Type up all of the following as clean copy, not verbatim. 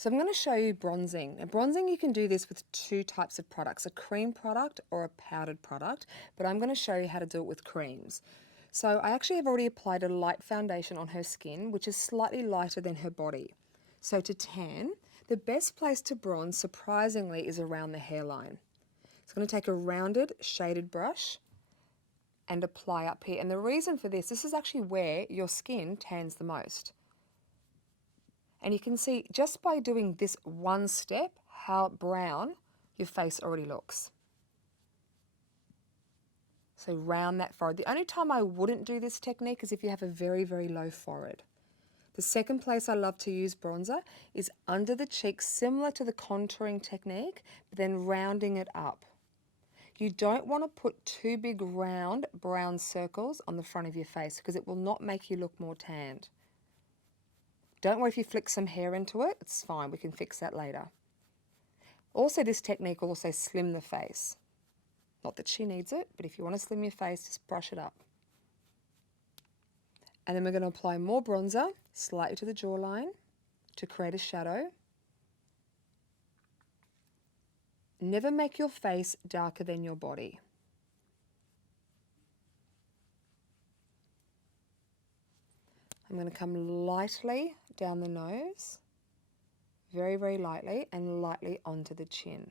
So I'm going to show you bronzing. Now, bronzing, you can do this with two types of products, a cream product or a powdered product, but I'm going to show you how to do it with creams. So I actually have already applied a light foundation on her skin, which is slightly lighter than her body. So to tan, the best place to bronze, surprisingly, is around the hairline. So I'm going to take a rounded, shaded brush and apply up here. And the reason for this is actually where your skin tans the most. And you can see just by doing this one step how brown your face already looks. So round that forehead. The only time I wouldn't do this technique is if you have a very, very low forehead. The second place I love to use bronzer is under the cheeks, similar to the contouring technique, but then rounding it up. You don't want to put two big round brown circles on the front of your face because it will not make you look more tanned. Don't worry if you flick some hair into it, it's fine, we can fix that later. Also, this technique will also slim the face. Not that she needs it, but if you want to slim your face, just brush it up. And then we're going to apply more bronzer, slightly to the jawline, to create a shadow. Never make your face darker than your body. I'm going to come lightly down the nose, very, very lightly, and lightly onto the chin.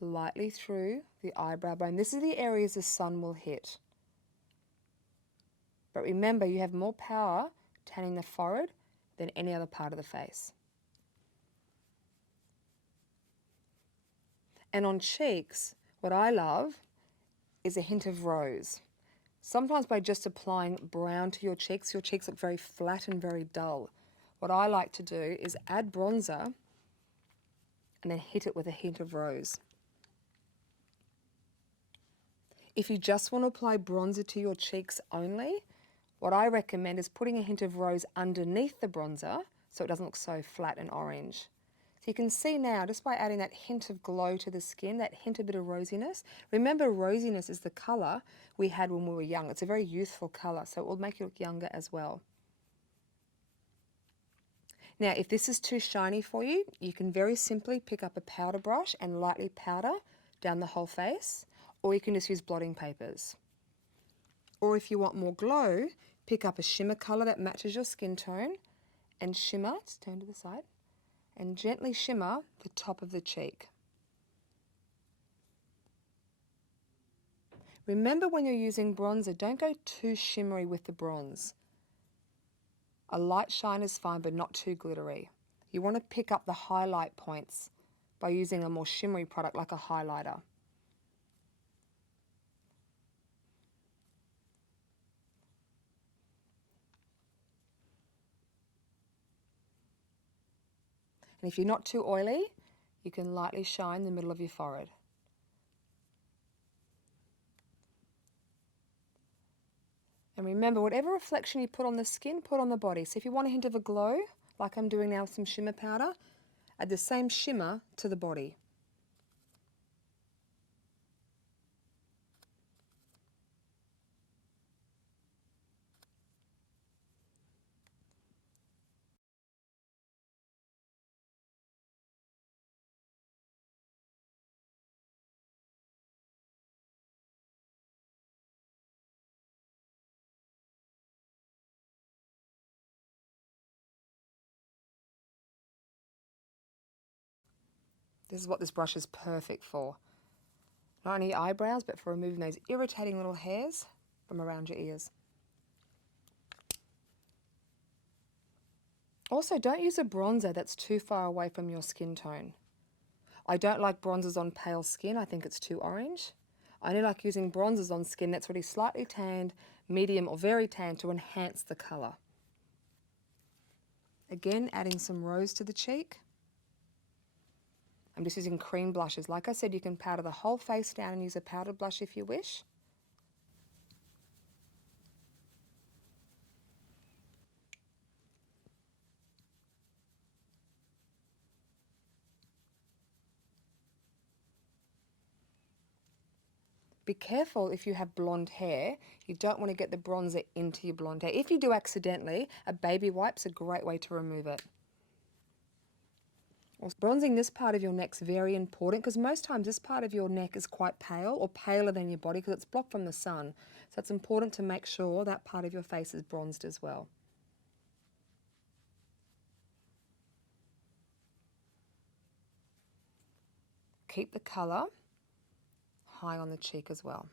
Lightly through the eyebrow bone. This is the areas the sun will hit. But remember, you have more power tanning the forehead than any other part of the face. And on cheeks, what I love is a hint of rose. Sometimes by just applying brown to your cheeks look very flat and very dull. What I like to do is add bronzer and then hit it with a hint of rose. If you just want to apply bronzer to your cheeks only, what I recommend is putting a hint of rose underneath the bronzer so it doesn't look so flat and orange. So you can see now, just by adding that hint of glow to the skin, that hint of bit of rosiness. Remember, rosiness is the colour we had when we were young. It's a very youthful colour, so it will make you look younger as well. Now, if this is too shiny for you, you can very simply pick up a powder brush and lightly powder down the whole face, or you can just use blotting papers. Or if you want more glow, pick up a shimmer colour that matches your skin tone and shimmer, just turn to the side, and gently shimmer the top of the cheek. Remember, when you're using bronzer, don't go too shimmery with the bronze. A light shine is fine, but not too glittery. You want to pick up the highlight points by using a more shimmery product like a highlighter. And if you're not too oily, you can lightly shine the middle of your forehead. And remember, whatever reflection you put on the skin, put on the body. So if you want a hint of a glow, like I'm doing now with some shimmer powder, add the same shimmer to the body. This is what this brush is perfect for. Not only eyebrows, but for removing those irritating little hairs from around your ears. Also, don't use a bronzer that's too far away from your skin tone. I don't like bronzers on pale skin. I think it's too orange. I only like using bronzers on skin that's already slightly tanned, medium or very tanned to enhance the colour. Again, adding some rose to the cheek. I'm just using cream blushes. Like I said, you can powder the whole face down and use a powdered blush if you wish. Be careful if you have blonde hair. You don't want to get the bronzer into your blonde hair. If you do accidentally, a baby wipe's a great way to remove it. Bronzing this part of your neck is very important because most times this part of your neck is quite pale or paler than your body because it's blocked from the sun. So it's important to make sure that part of your face is bronzed as well. Keep the colour high on the cheek as well.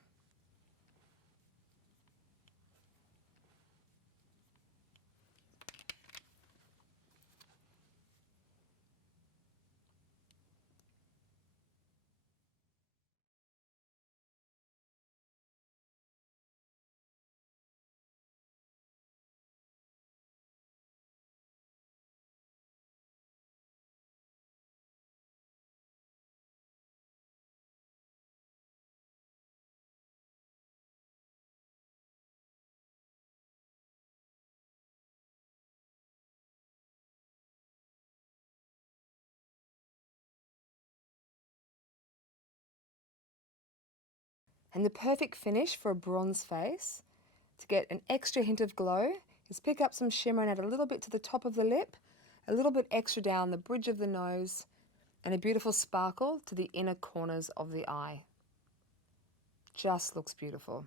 And the perfect finish for a bronze face, to get an extra hint of glow, is pick up some shimmer and add a little bit to the top of the lip, a little bit extra down the bridge of the nose, and a beautiful sparkle to the inner corners of the eye. Just looks beautiful.